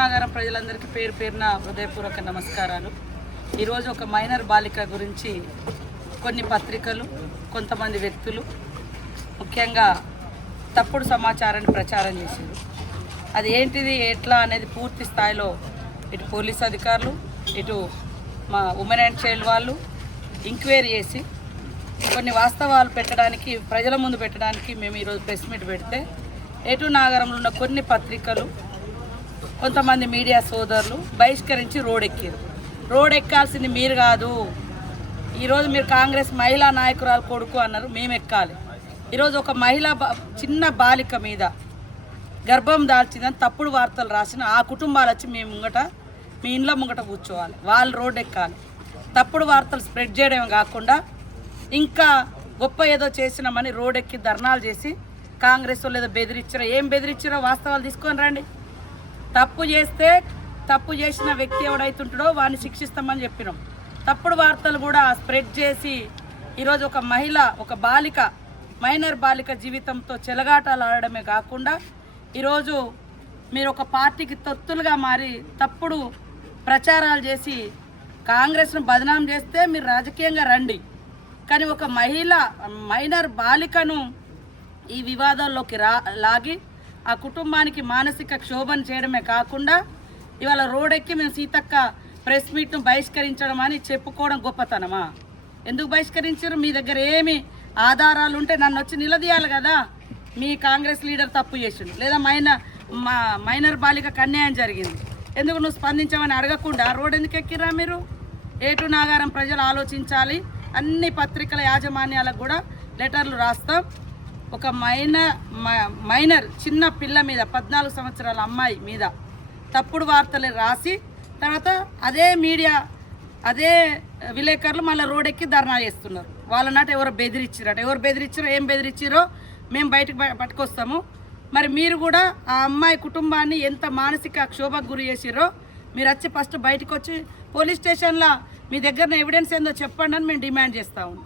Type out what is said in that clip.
నాగారం ప్రజలందరికీ పేరు పేరున హృదయపూర్వక నమస్కారాలు. ఈరోజు ఒక మైనర్ బాలిక గురించి కొన్ని పత్రికలు, కొంతమంది వ్యక్తులు ముఖ్యంగా తప్పుడు సమాచారాన్ని ప్రచారం చేశారు. అది ఏంటిది ఎట్లా అనేది పూర్తి స్థాయిలో ఇటు పోలీస్ అధికారులు, ఇటు మా ఉమెన్ అండ్ చైల్డ్ వాళ్ళు ఎంక్వైరీ చేసి కొన్ని వాస్తవాలు పెట్టడానికి, ప్రజల ముందు పెట్టడానికి మేము ఈరోజు ప్రెస్ మీట్ పెడితే ఎటు నాగరంలో ఉన్న కొన్ని పత్రికలు, కొంతమంది మీడియా సోదరులు బహిష్కరించి రోడ్ ఎక్కాల్సింది మీరు కాదు. ఈరోజు మీరు కాంగ్రెస్ మహిళా నాయకురాలు కొడుకు అన్నారు, మేము ఎక్కాలి. ఈరోజు ఒక చిన్న బాలిక మీద గర్భం దాల్చిందని తప్పుడు వార్తలు రాసిన ఆ కుటుంబాలు వచ్చి మీ ఇంట్లో ముంగట కూర్చోవాలి, వాళ్ళు రోడ్ ఎక్కాలి. తప్పుడు వార్తలు స్ప్రెడ్ చేయడం కాకుండా ఇంకా గొప్ప ఏదో చేసినామని రోడ్ ఎక్కి ధర్నాలు చేసి కాంగ్రెస్ వాళ్ళు ఏదో బెదిరించారో, ఏం బెదిరించారో వాస్తవాలు తీసుకొని రండి. తప్పు చేసిన వ్యక్తి ఎవడైతుంటాడో వాడిని శిక్షిస్తామని చెప్పినాం. తప్పుడు వార్తలు కూడా స్ప్రెడ్ చేసి ఈరోజు ఒక మైనర్ బాలిక జీవితంతో చెలగాటాలు ఆడడమే కాకుండా ఈరోజు మీరు ఒక పార్టీకి తొత్తులుగా మారి తప్పుడు ప్రచారాలు చేసి కాంగ్రెస్ను బదనాం చేస్తే మీరు రాజకీయంగా రండి. కానీ ఒక మైనర్ బాలికను ఈ వివాదాల్లోకి లాగి ఆ కుటుంబానికి మానసిక క్షోభను చేయడమే కాకుండా ఇవాళ రోడెక్కి మేము సీతక్క ప్రెస్ మీట్ను బహిష్కరించడం అని చెప్పుకోవడం గొప్పతనమా? ఎందుకు బహిష్కరించారు? మీ దగ్గర ఏమి ఆధారాలు ఉంటే నన్ను వచ్చి నిలదీయాలి కదా. మీ కాంగ్రెస్ లీడర్ తప్పు చేసిండు, లేదా మైనర్ బాలికకు అన్యాయం జరిగింది, ఎందుకు నువ్వు స్పందించమని అడగకుండా రోడ్ ఎందుకు ఎక్కిరా మీరు? ఏటు నాగారం ప్రజలు ఆలోచించాలి. అన్ని పత్రికల యాజమాన్యాలకు కూడా లెటర్లు రాస్తాం. ఒక మైనర్ చిన్న పిల్ల మీద, 14 సంవత్సరాల అమ్మాయి మీద తప్పుడు వార్తలు రాసి తర్వాత అదే విలేకరులు మళ్ళీ రోడ్డెక్కి ధర్నా చేస్తున్నారు. వాళ్ళ నాట ఎవరు బెదిరించారో, ఏం బెదిరించారో మేము బయటకు పట్టుకొస్తాము. మరి మీరు కూడా ఆ అమ్మాయి కుటుంబాన్ని ఎంత మానసిక క్షోభకు గురి చేసిరో మీరు వచ్చి ఫస్ట్ బయటకు వచ్చి పోలీస్ స్టేషన్లో మీ దగ్గర ఎవిడెన్స్ ఏందో చెప్పండి అని మేము డిమాండ్ చేస్తాము.